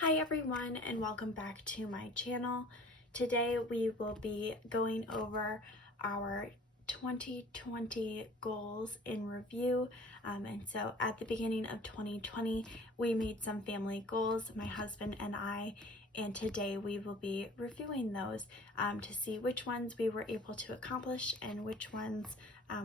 Hi everyone, and welcome back to my channel. Today we will be going over our 2020 goals in review. And so at the beginning of 2020 we made some family goals, my husband and I, and today we will be reviewing those to see which ones we were able to accomplish and which ones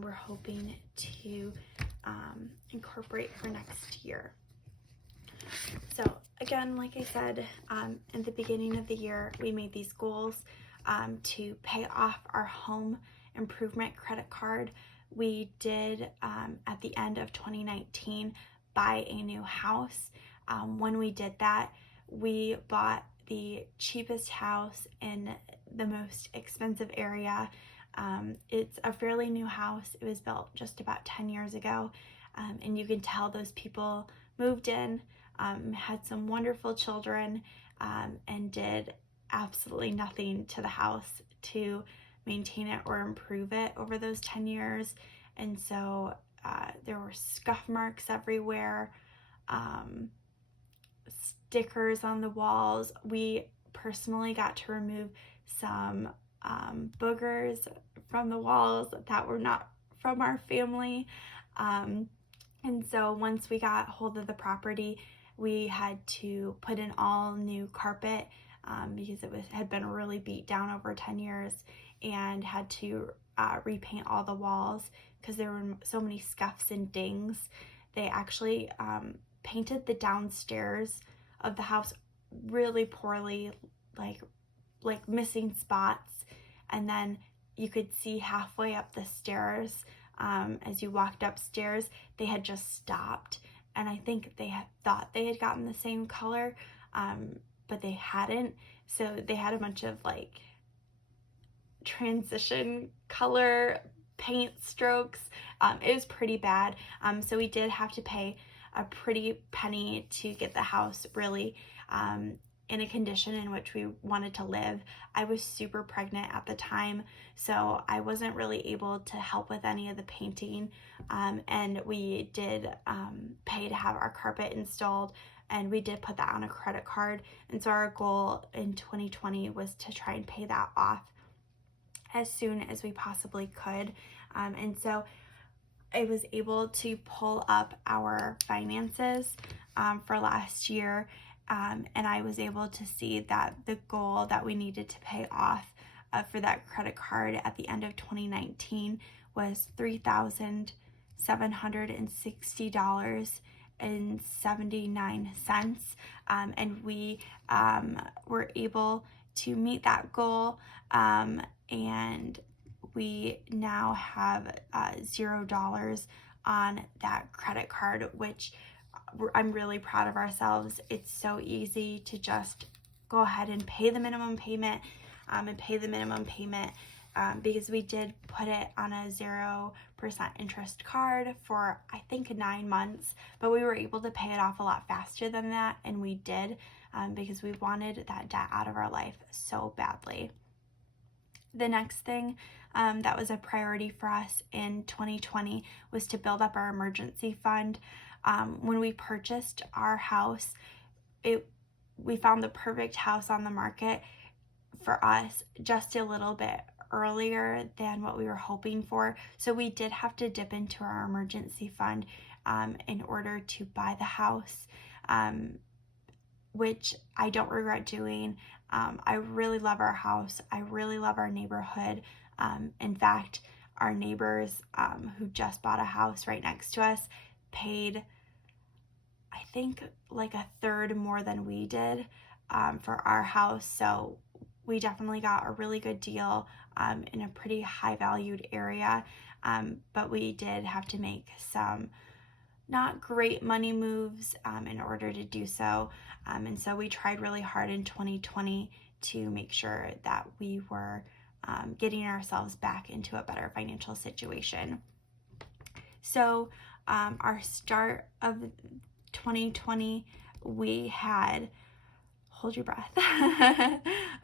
we're hoping to incorporate for next year. So again, like I said, in the beginning of the year, we made these goals to pay off our home improvement credit card. We did, at the end of 2019, buy a new house. When we did that, we bought the cheapest house in the most expensive area. It's a fairly new house. It was built just about 10 years ago, and you can tell those people moved in, had some wonderful children, and did absolutely nothing to the house to maintain it or improve it over those 10 years. And so there were scuff marks everywhere, stickers on the walls. We personally got to remove some boogers from the walls that were not from our family. And so once we got hold of the property, we had to put in all new carpet because it had been really beat down over 10 years, and had to repaint all the walls because there were so many scuffs and dings. They actually painted the downstairs of the house really poorly, like missing spots, and then you could see halfway up the stairs, as you walked upstairs, they had just stopped. And I think they had thought they had gotten the same color, but they hadn't. So they had a bunch of like transition color paint strokes. It was pretty bad. So we did have to pay a pretty penny to get the house really in a condition in which we wanted to live. I was super pregnant at the time, so I wasn't really able to help with any of the painting, and we did pay to have our carpet installed, and we did put that on a credit card. And so our goal in 2020 was to try and pay that off as soon as we possibly could. And so I was able to pull up our finances for last year, and I was able to see that the goal that we needed to pay off for that credit card at the end of 2019 was $3,760.79, and we were able to meet that goal, and we now have $0 on that credit card, which I'm really proud of ourselves. It's so easy to just go ahead and pay the minimum payment, because we did put it on a 0% interest card for I think 9 months, but we were able to pay it off a lot faster than that, and we did, because we wanted that debt out of our life so badly. The next thing that was a priority for us in 2020 was to build up our emergency fund. When we purchased our house, we found the perfect house on the market for us just a little bit earlier than what we were hoping for. So we did have to dip into our emergency fund in order to buy the house, which I don't regret doing. I really love our house. I really love our neighborhood. In fact, our neighbors who just bought a house right next to us paid, I think, like a third more than we did for our house. So we definitely got a really good deal in a pretty high valued area, but we did have to make some not great money moves in order to do so. And so we tried really hard in 2020 to make sure that we were getting ourselves back into a better financial situation. So our start of 2020, we had, hold your breath,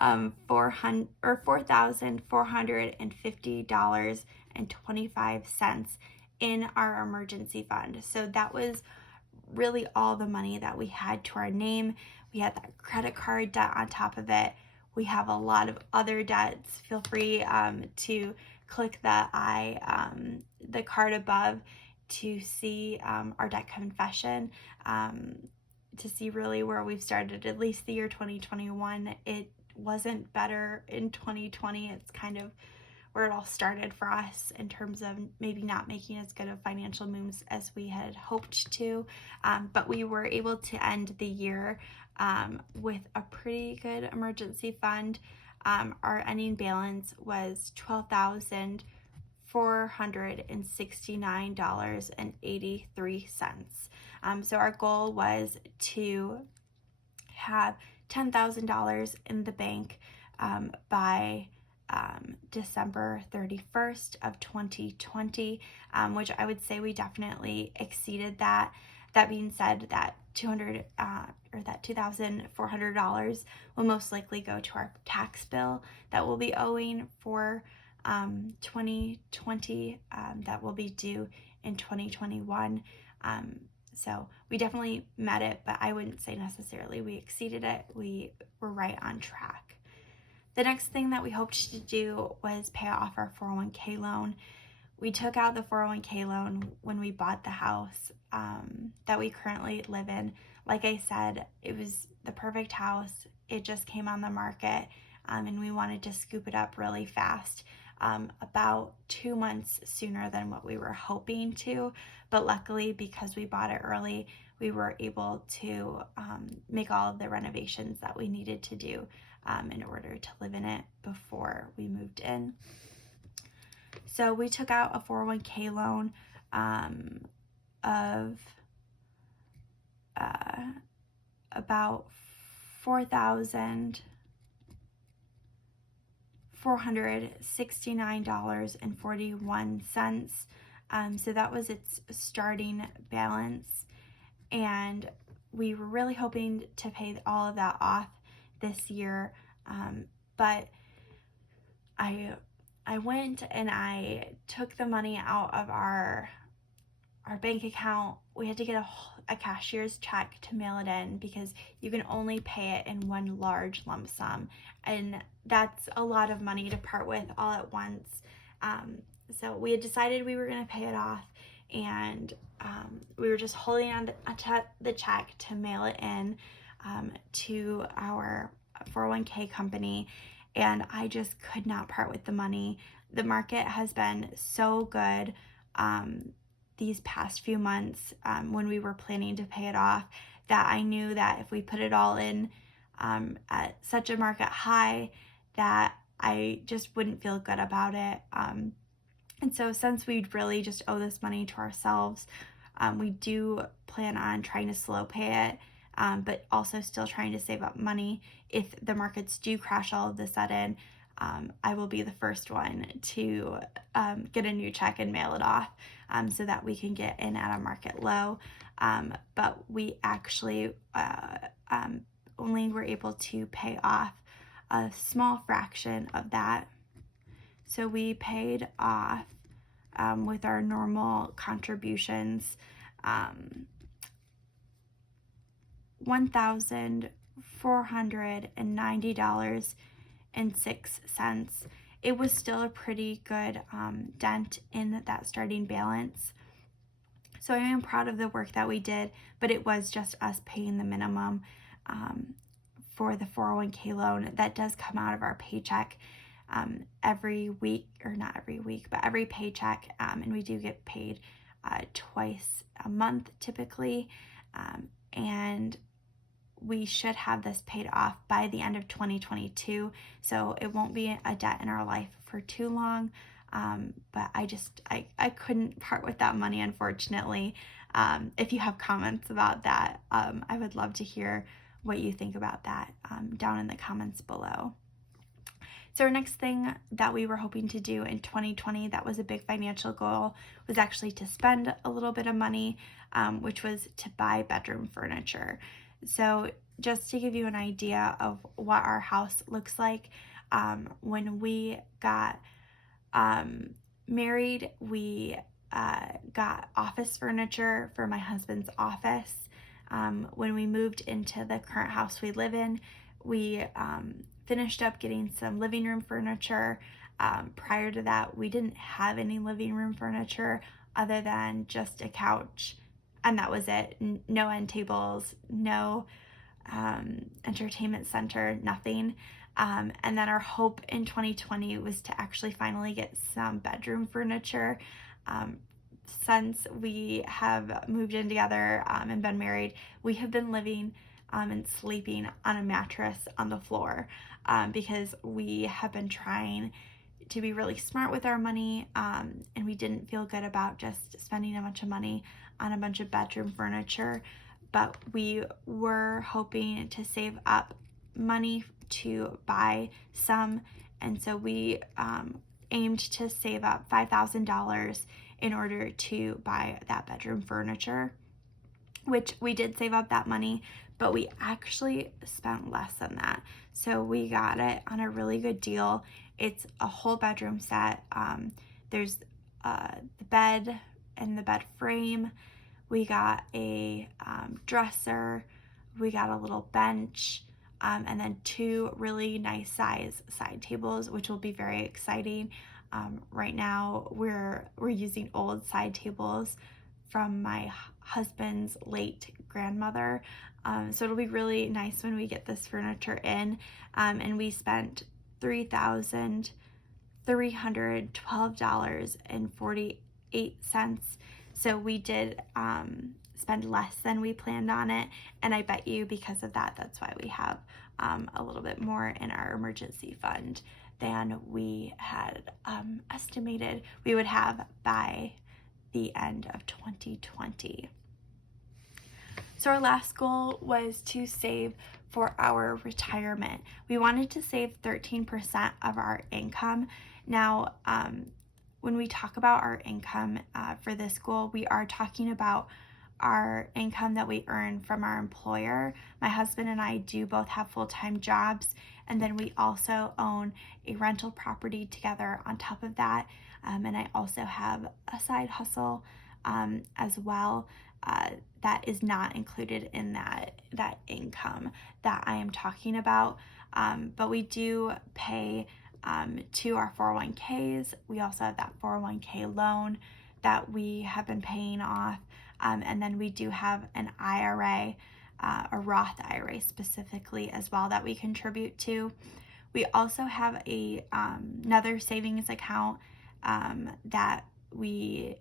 $4,450.25 in our emergency fund. So that was really all the money that we had to our name. We had that credit card debt on top of it. We have a lot of other debts. Feel free to click the card above to see our debt confession, to see really where we've started, at least the year 2021. It wasn't better in 2020. It's kind of where it all started for us in terms of maybe not making as good of financial moves as we had hoped to. But we were able to end the year with a pretty good emergency fund. Our ending balance was $12,469.83. So our goal was to have $10,000 in the bank by December 31st of 2020, which I would say we definitely exceeded that. That being said, that $2,400 will most likely go to our tax bill that we'll be owing for 2020, that will be due in 2021. So we definitely met it, but I wouldn't say necessarily we exceeded it. We were right on track. The next thing that we hoped to do was pay off our 401k loan. We took out the 401k loan when we bought the house that we currently live in. Like I said, it was the perfect house. It just came on the market, and we wanted to scoop it up really fast, about 2 months sooner than what we were hoping to. But luckily, because we bought it early, we were able to make all of the renovations that we needed to do in order to live in it before we moved in. So we took out a 401k loan of about $4,469.41. So that was its starting balance, and we were really hoping to pay all of that off this year, but I went and I took the money out of our bank account. We had to get a cashier's check to mail it in because you can only pay it in one large lump sum, and that's a lot of money to part with all at once. So we had decided we were going to pay it off, and we were just holding on to the check to mail it in to our 401k company, and I just could not part with the money. The market has been so good these past few months when we were planning to pay it off, that I knew that if we put it all in at such a market high, that I just wouldn't feel good about it. And so since we'd really just owe this money to ourselves, we do plan on trying to slow pay it, but also still trying to save up money. If the markets do crash all of a sudden, I will be the first one to get a new check and mail it off, so that we can get in at a market low. But we actually only were able to pay off a small fraction of that. So we paid off with our normal contributions $1,490.06. It was still a pretty good dent in that starting balance. So I am proud of the work that we did, but it was just us paying the minimum for the 401k loan. That does come out of our paycheck every week, or not every week, but every paycheck, and we do get paid twice a month typically, and we should have this paid off by the end of 2022, so it won't be a debt in our life for too long. But I couldn't part with that money, unfortunately. If you have comments about that, I would love to hear what you think about that down in the comments below. So our next thing that we were hoping to do in 2020, that was a big financial goal, was actually to spend a little bit of money, which was to buy bedroom furniture. So just to give you an idea of what our house looks like, when we got married, we got office furniture for my husband's office. when we moved into the current house we live in, we finished up getting some living room furniture. Prior to that, we didn't have any living room furniture other than just a couch, and that was it. No end tables, no entertainment center, nothing. And then our hope in 2020 was to actually finally get some bedroom furniture. Since we have moved in together and been married, we have been living and sleeping on a mattress on the floor because we have been trying to be really smart with our money, and we didn't feel good about just spending a bunch of money on a bunch of bedroom furniture. But we were hoping to save up money to buy some, and so we aimed to save up $5,000 in order to buy that bedroom furniture, which we did save up that money, but we actually spent less than that. So we got it on a really good deal. It's a whole bedroom set. There's the bed and the bed frame. We got a dresser. We got a little bench, and then 2 really nice size side tables, which will be very exciting. Right now we're using old side tables from my husband's late grandmother. So it'll be really nice when we get this furniture in. And we spent $3,312.48. So we did spend less than we planned on it. And I bet you because of that, that's why we have a little bit more in our emergency fund than we had estimated we would have by the end of 2020. So our last goal was to save for our retirement. We wanted to save 13% of our income. Now, when we talk about our income for this goal, we are talking about our income that we earn from our employer. My husband and I do both have full-time jobs, and then we also own a rental property together on top of that. And I also have a side hustle as well that is not included in that income that I am talking about. But we do pay to our 401ks. We also have that 401k loan that we have been paying off. And then we do have an IRA, a Roth IRA specifically as well that we contribute to. We also have another savings account that we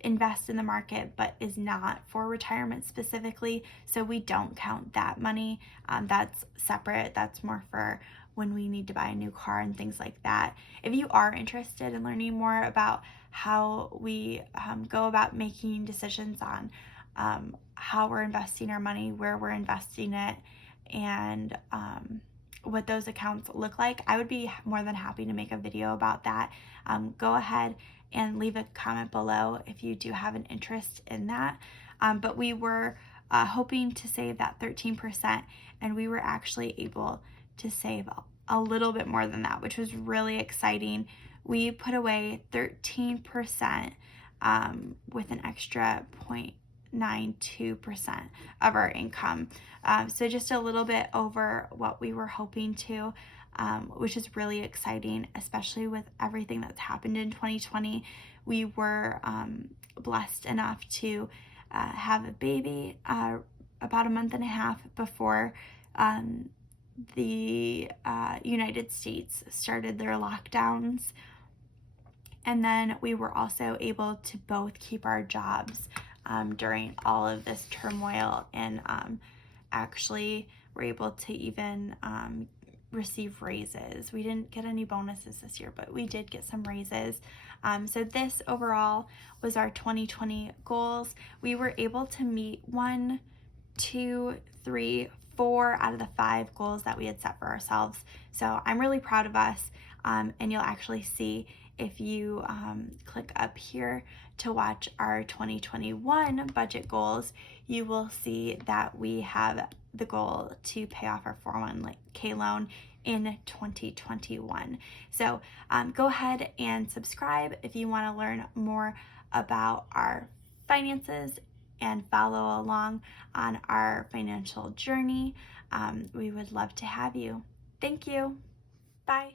invest in the market but is not for retirement specifically, so we don't count that money. That's separate. That's more for when we need to buy a new car and things like that. If you are interested in learning more about how we go about making decisions on how we're investing our money, where we're investing it, and what those accounts look like, I would be more than happy to make a video about that. Go ahead and leave a comment below if you do have an interest in that. But we were hoping to save that 13%, and we were actually able to save a little bit more than that, which was really exciting. We put away 13% with an extra 0.92% of our income. So just a little bit over what we were hoping to, which is really exciting, especially with everything that's happened in 2020. We were blessed enough to have a baby about a month and a half before the United States started their lockdowns. And then we were also able to both keep our jobs during all of this turmoil, and actually were able to even receive raises. We didn't get any bonuses this year, but we did get some raises. So this overall was our 2020 goals. We were able to meet 1, 2, 3, 4 out of the 5 goals that we had set for ourselves. So I'm really proud of us, and you'll actually see if you click up here to watch our 2021 budget goals, you will see that we have the goal to pay off our 401k loan in 2021. So go ahead and subscribe if you want to learn more about our finances and follow along on our financial journey, we would love to have you. Thank you. Bye.